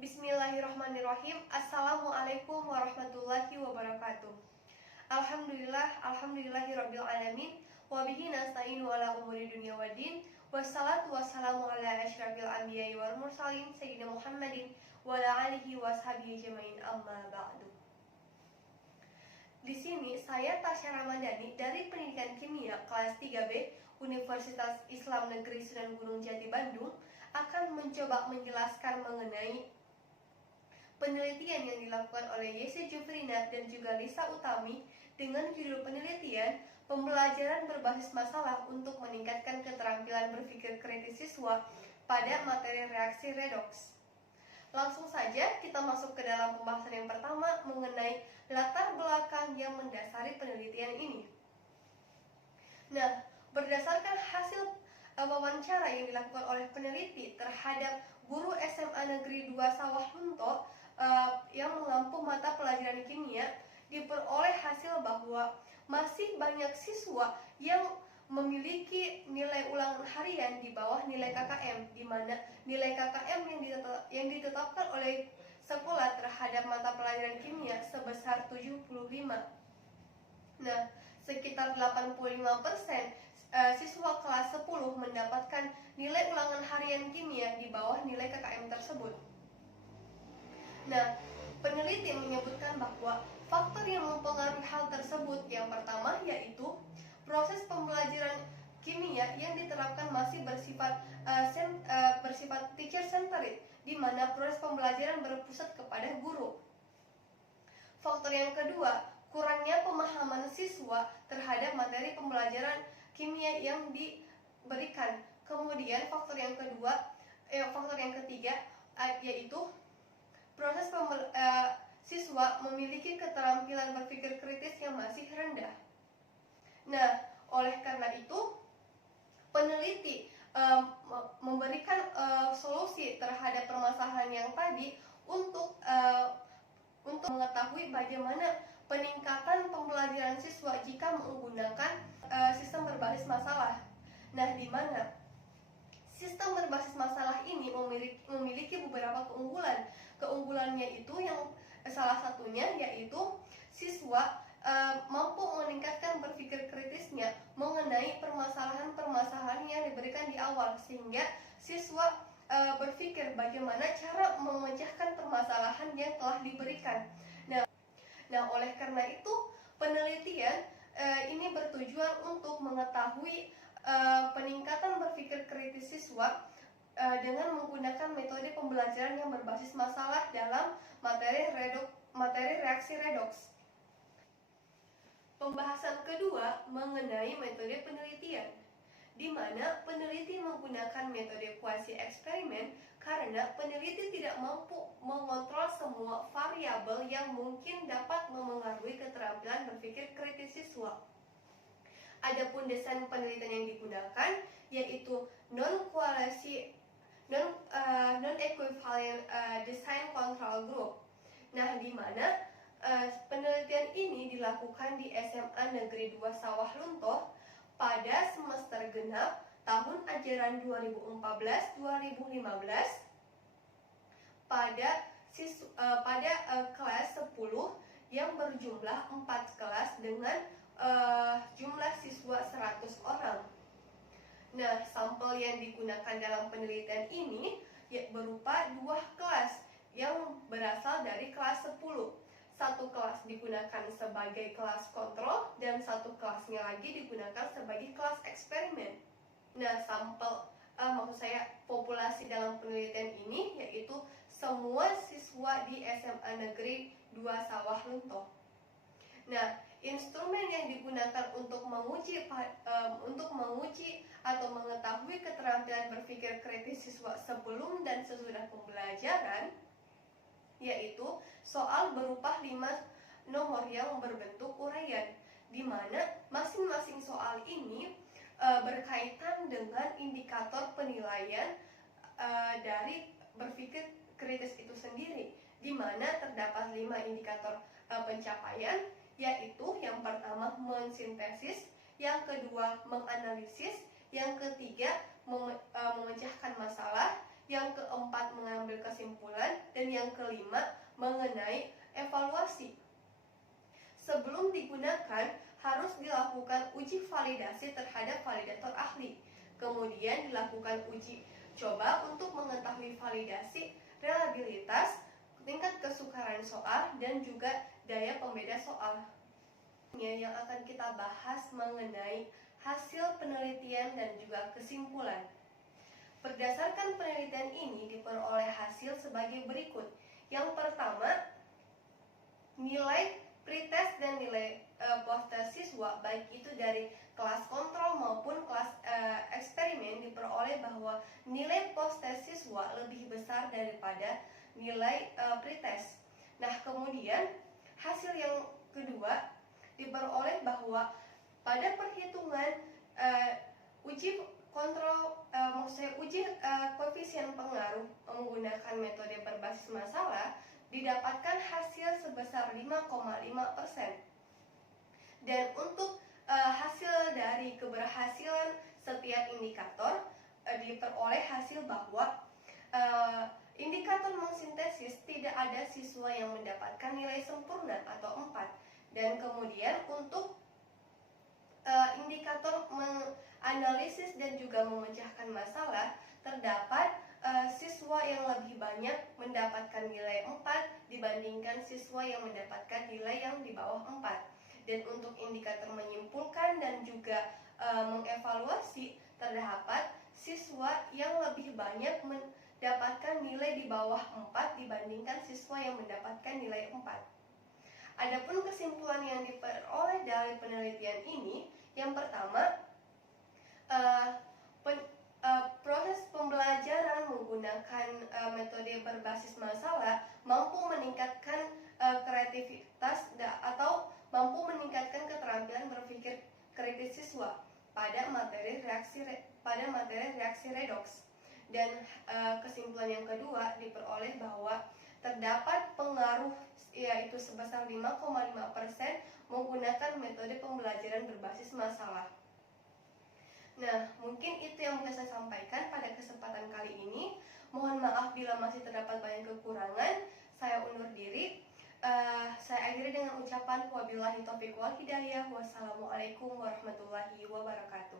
Bismillahirrahmanirrahim. Assalamualaikum warahmatullahi wabarakatuh. Alhamdulillahirabbil alamin. Wabihi nasta'inu ala umuri dunya waddin. Wassalatu wassalamu ala asyrafil anbiya'i wal mursalin sayyidina Muhammadin wa ala alihi washabihi ajmain, amma ba'du. Di sini saya Tasya Ramadhani dari Pendidikan Kimia kelas 3B Universitas Islam Negeri Sunan Gunung Jati Bandung akan mencoba menjelaskan mengenai penelitian yang dilakukan oleh Yesi Jufrina dan juga Lisa Utami dengan judul penelitian pembelajaran berbasis masalah untuk meningkatkan keterampilan berpikir kritis siswa pada materi reaksi redoks. Langsung saja kita masuk ke dalam pembahasan yang pertama mengenai latar belakang yang mendasari penelitian ini. Nah, berdasarkan hasil wawancara yang dilakukan oleh peneliti terhadap guru SMA Negeri 2 Sawah Lunto yang mengampu mata pelajaran kimia, diperoleh hasil bahwa masih banyak siswa yang memiliki nilai ulangan harian di bawah nilai KKM, di mana nilai KKM yang ditetapkan oleh sekolah terhadap mata pelajaran kimia sebesar 75. Nah, sekitar 85% siswa kelas 10 mendapatkan nilai ulangan harian kimia di bawah nilai KKM tersebut. Nah, peneliti menyebutkan bahwa faktor yang mempengaruhi hal tersebut yang pertama yaitu proses pembelajaran kimia yang diterapkan masih bersifat teacher centered, di mana proses pembelajaran berpusat kepada guru. Faktor yang kedua, kurangnya pemahaman siswa terhadap materi pembelajaran kimia yang diberikan. Kemudian faktor yang ketiga yaitu proses siswa memiliki keterampilan berpikir kritis yang masih rendah. Nah, oleh karena itu peneliti memberikan solusi terhadap permasalahan yang tadi untuk mengetahui bagaimana peningkatan pembelajaran siswa jika menggunakan sistem berbasis masalah. Nah, di mana sistem berbasis masalah ini memiliki beberapa keunggulan. Keunggulannya itu yang salah satunya yaitu siswa mampu meningkatkan berpikir kritisnya mengenai permasalahan-permasalahan yang diberikan di awal, sehingga siswa berpikir bagaimana cara memecahkan permasalahan yang telah diberikan. Nah, oleh karena itu penelitian ini bertujuan untuk mengetahui peningkatan berpikir kritis siswa dengan menggunakan metode pembelajaran yang berbasis masalah dalam materi reaksi redoks. Pembahasan kedua mengenai metode penelitian, di mana peneliti menggunakan metode kuasi eksperimen karena peneliti tidak mampu mengontrol semua variabel yang mungkin dapat memengaruhi keterampilan berpikir kritis siswa. Adapun desain penelitian yang digunakan yaitu non-equivalent design control group. Nah, di mana penelitian ini dilakukan di SMA Negeri 2 Sawah Lunto pada semester genap tahun ajaran 2014-2015 pada kelas 10 yang berjumlah 4 kelas dengan jumlah siswa 100 orang. Nah, sampel yang digunakan dalam penelitian ini berupa 2 kelas yang berasal dari kelas 10. Satu kelas digunakan sebagai kelas kontrol dan satu kelasnya lagi digunakan sebagai kelas eksperimen. Nah, populasi dalam penelitian ini yaitu semua siswa di SMA Negeri 2 Sawah Lunto. Nah, instrumen yang digunakan untuk menguji atau mengetahui keterampilan berpikir kritis siswa sebelum dan sesudah pembelajaran yaitu soal berupa 5 nomor yang berbentuk uraian, di mana masing-masing soal ini berkaitan dengan indikator penilaian dari berpikir kritis itu sendiri, di mana terdapat 5 indikator pencapaian, yaitu yang pertama mensintesis, yang kedua menganalisis, yang ketiga memecahkan masalah, yang keempat mengambil kesimpulan, dan yang kelima mengenai evaluasi. Sebelum digunakan, harus dilakukan uji validasi terhadap validator ahli. Kemudian dilakukan uji coba untuk mengetahui validasi, reliabilitas, tingkat kesukaran soal, dan juga daya pembeda soal. Yang akan kita bahas mengenai hasil penelitian dan juga kesimpulan. Berdasarkan penelitian ini diperoleh hasil sebagai berikut. Yang pertama, nilai pretest dan nilai post-test siswa baik itu dari kelas kontrol maupun kelas eksperimen diperoleh bahwa nilai post-test siswa lebih besar daripada nilai pretest. Nah, kemudian hasil yang kedua diperoleh bahwa pada perhitungan uji kontrol, uji koefisien pengaruh menggunakan metode berbasis masalah didapatkan hasil sebesar 5,5%. Dan untuk hasil dari keberhasilan setiap indikator diperoleh hasil bahwa indikator mengsintesis tidak ada siswa yang mendapatkan nilai sempurna atau 4. Dan kemudian untuk indikator menganalisis dan juga memecahkan masalah, terdapat siswa yang lebih banyak mendapatkan nilai 4 dibandingkan siswa yang mendapatkan nilai yang di bawah 4. Dan untuk indikator menyimpulkan dan juga mengevaluasi, terdapat siswa yang lebih banyak mendapatkan nilai di bawah 4 dibandingkan siswa yang mendapatkan nilai 4. Adapun kesimpulan yang diperoleh dari penelitian ini, yang pertama, proses pembelajaran menggunakan metode berbasis masalah mampu meningkatkan kreativitas atau mampu meningkatkan keterampilan berpikir kritis siswa pada materi reaksi redoks. Dan kesimpulan yang kedua diperoleh bahwa terdapat pengaruh yaitu sebesar 5,5% menggunakan metode pembelajaran berbasis masalah. Nah, mungkin itu yang bisa saya sampaikan pada kesempatan kali ini. Mohon maaf bila masih terdapat banyak kekurangan. Saya undur diri. Saya akhiri dengan ucapan wabillahi taufiq wal hidayah. Wassalamualaikum warahmatullahi wabarakatuh.